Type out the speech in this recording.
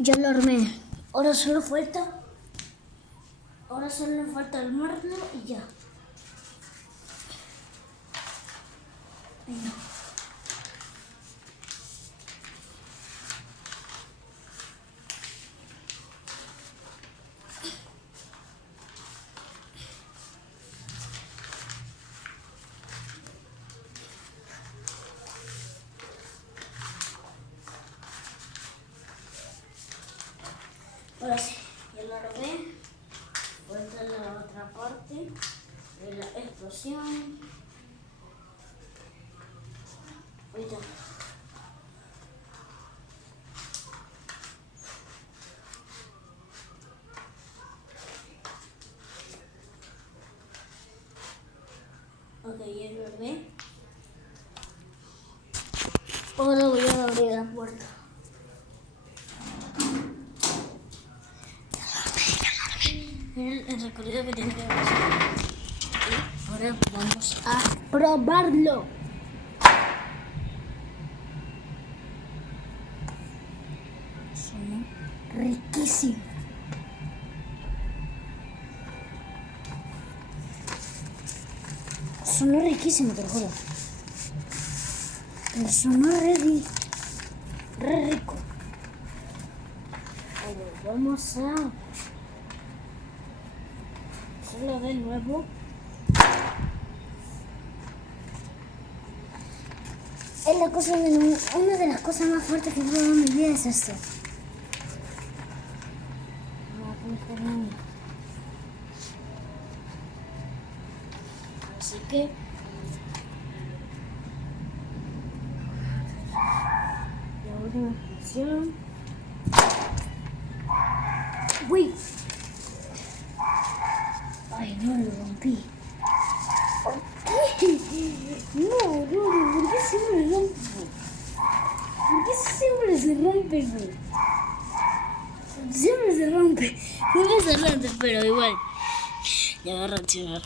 Ya lo armé. Ahora solo falta armarlo y ya. Venga. Ahora sí, ya lo armé. Falta la otra parte de la explosión. Ahorita. Ok, ya lo armé. Ahora voy a abrir la puerta. El recorrido que tiene que hacer. Ahora vamos a probarlo. Suena riquísimo. Sonó riquísimo, te lo juro. Pero sonó re rico. A ver, vamos a hacerlo de nuevo. Es la cosa una de las cosas más fuertes que he probado en mi vida es esto. Así que la última explosión. ¡Uy! Ay, no lo rompí. ¿Por qué? No, ¿por qué siempre rompo? ¿Por qué siempre se rompe eso? Siempre se rompe, pero igual. Ya agarra el celular.